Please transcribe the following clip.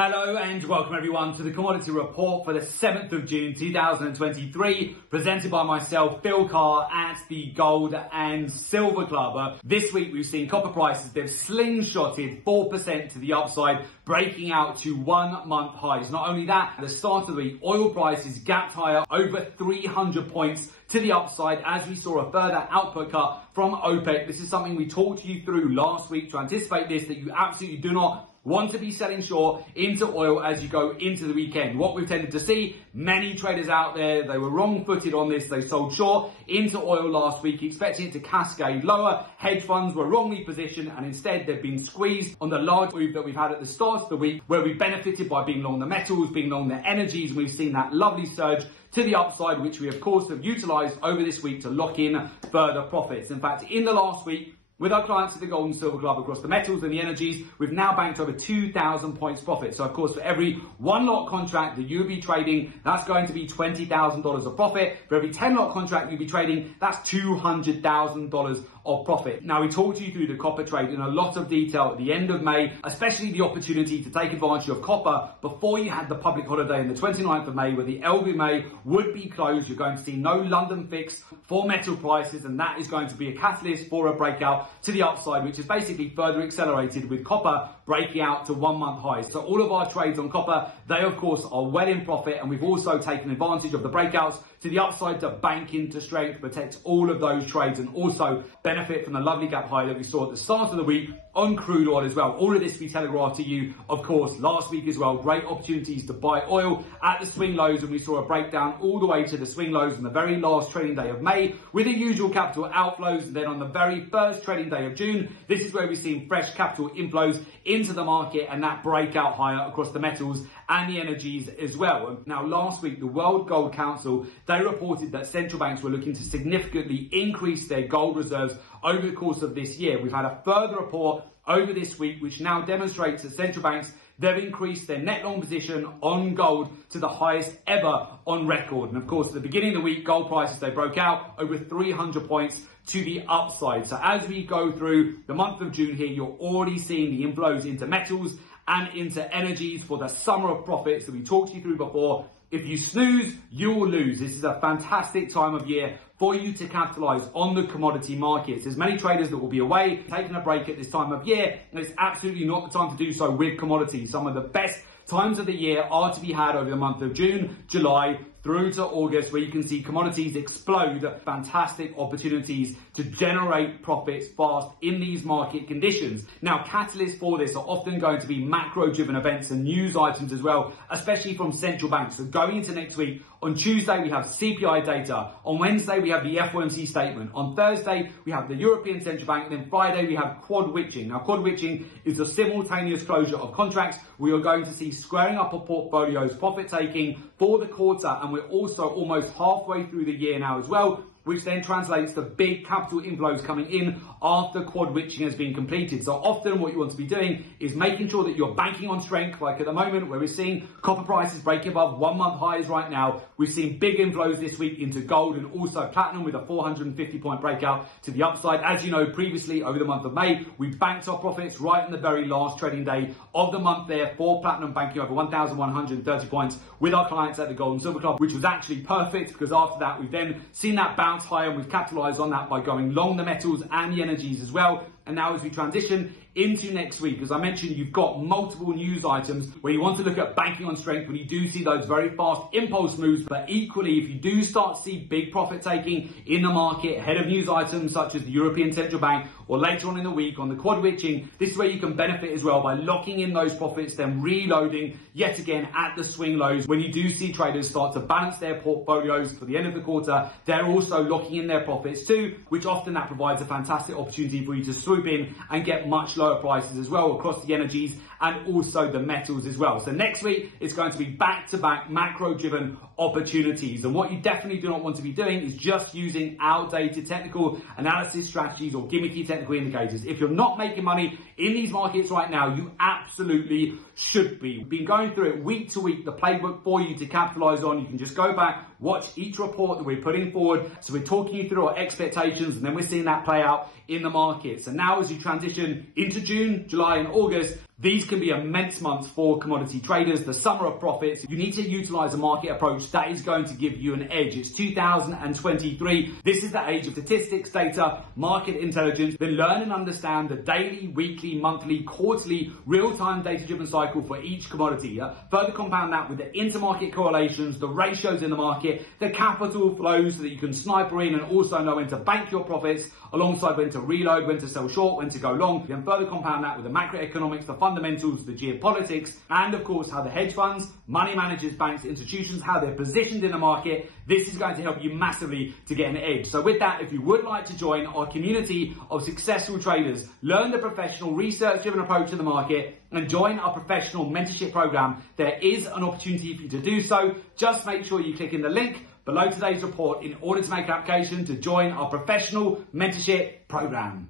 Hello and welcome everyone to the Commodity Report for the 7th of June 2023, presented by myself, Phil Carr, at the Gold and Silver Club. This week we've seen copper prices, they've slingshotted 4% to the upside, breaking out to 1 month highs. Not only that, at the start of the week, oil prices gapped higher over 300 points to the upside as we saw a further output cut from OPEC. This is something we talked you through last week to anticipate this, that you absolutely do not want to be selling short into oil as you go into the weekend. What we've tended to see, many traders out there, they were wrong-footed on this. They sold short into oil last week, expecting it to cascade lower. Hedge funds were wrongly positioned, and instead they've been squeezed on the large move that we've had at the start of the week, where we benefited by being long the metals, being long the energies, and we've seen that lovely surge to the upside, which we of course have utilised over this week to lock in further profits. In fact, in the last week, with our clients at the Gold and Silver Club across the metals and the energies, we've now banked over 2,000 points profit. So of course, for every one lot contract that you'll be trading, that's going to be $20,000 of profit. For every 10 lot contract you'll be trading, that's $200,000 of profit. Now, we talked you through the copper trade in a lot of detail at the end of May, especially the opportunity to take advantage of copper before you had the public holiday on the 29th of May, where the LBMA would be closed. You're going to see no London fix for metal prices, and that is going to be a catalyst for a breakout to the upside, which is basically further accelerated with copper breaking out to 1 month highs. So all of our trades on copper, they of course are well in profit, and we've also taken advantage of the breakouts to the upside to bank into strength, protect all of those trades, and also benefit from the lovely gap high that we saw at the start of the week on crude oil as well. All of this we telegraphed to you, of course, last week as well. Great opportunities to buy oil at the swing lows, and we saw a breakdown all the way to the swing lows on the very last trading day of May with the usual capital outflows. And then on the very first trading day of June, this is where we've seen fresh capital inflows into the market and that breakout higher across the metals and the energies as well. Now, last week, the World Gold Council, they reported that central banks were looking to significantly increase their gold reserves over the course of this year. We've had a further report over this week, which now demonstrates that central banks, they've increased their net long position on gold to the highest ever on record. And of course, at the beginning of the week, gold prices, they broke out over 300 points to the upside. So as we go through the month of June here, you're already seeing the inflows into metals and into energies for the summer of profits that we talked you through before. If you snooze, you will lose. This is a fantastic time of year for you to capitalize on the commodity markets. There's many traders that will be away, taking a break at this time of year, and it's absolutely not the time to do so with commodities. Some of the best times of the year are to be had over the month of June, July, through to August, where you can see commodities explode. Fantastic opportunities to generate profits fast in these market conditions. Now, catalysts for this are often going to be macro-driven events and news items as well, especially from central banks. So going into next week, on Tuesday, we have CPI data. On Wednesday, we have the FOMC statement. On Thursday, we have the European Central Bank. And then Friday, we have quad witching. Now, quad witching is the simultaneous closure of contracts. We are going to see squaring up of portfolios, profit taking for the quarter. And we're also almost halfway through the year now as well, which then translates to big capital inflows coming in after quad witching has been completed. So often what you want to be doing is making sure that you're banking on strength, like at the moment where we're seeing copper prices breaking above 1 month highs right now. We've seen big inflows this week into gold and also platinum with a 450 point breakout to the upside. As you know, previously over the month of May, we banked our profits right in the very last trading day of the month there for platinum, banking over 1,130 points with our clients at the Gold and Silver Club, which was actually perfect because after that, we've then seen that bounce higher, and we've capitalized on that by going long the metals and the energies as well. And now as we transition into next week, as I mentioned, you've got multiple news items where you want to look at banking on strength when you do see those very fast impulse moves. But equally, if you do start to see big profit taking in the market ahead of news items such as the European Central Bank or later on in the week on the quad witching, this is where you can benefit as well by locking in those profits, then reloading yet again at the swing lows. When you do see traders start to balance their portfolios for the end of the quarter, they're also locking in their profits too, which often that provides a fantastic opportunity for you to swoop in and get much lower prices as well across the energies and also the metals as well. So next week it's going to be back-to-back macro-driven opportunities. And what you definitely do not want to be doing is just using outdated technical analysis strategies or gimmicky technical indicators. If you're not making money in these markets right now, you absolutely should be. We've been going through it week to week, the playbook for you to capitalize on. You can just go back, watch each report that we're putting forward. So we're talking you through our expectations, and then we're seeing that play out in the markets. And now as you transition into June, July and August, These can be immense months for commodity traders, the summer of profits. You need to utilize a market approach that is going to give you an edge. It's 2023. This is the age of statistics, data, market intelligence. Then learn and understand the daily, weekly, monthly, quarterly, real-time data-driven cycle for each commodity. Further compound that with the intermarket correlations, the ratios in the market, the capital flows so that you can sniper in and also know when to bank your profits, alongside when to reload, when to sell short, when to go long. Then further compound that with the macroeconomics, the fundamentals, the geopolitics, and of course how the hedge funds, money managers, banks, institutions, how they're positioned in the market. This is going to help you massively to get an edge. So with that, if you would like to join our community of successful traders, learn the professional research-driven approach to the market, and join our professional mentorship program, there is an opportunity for you to do so. Just make sure you click in the link below today's report in order to make an application to join our professional mentorship program.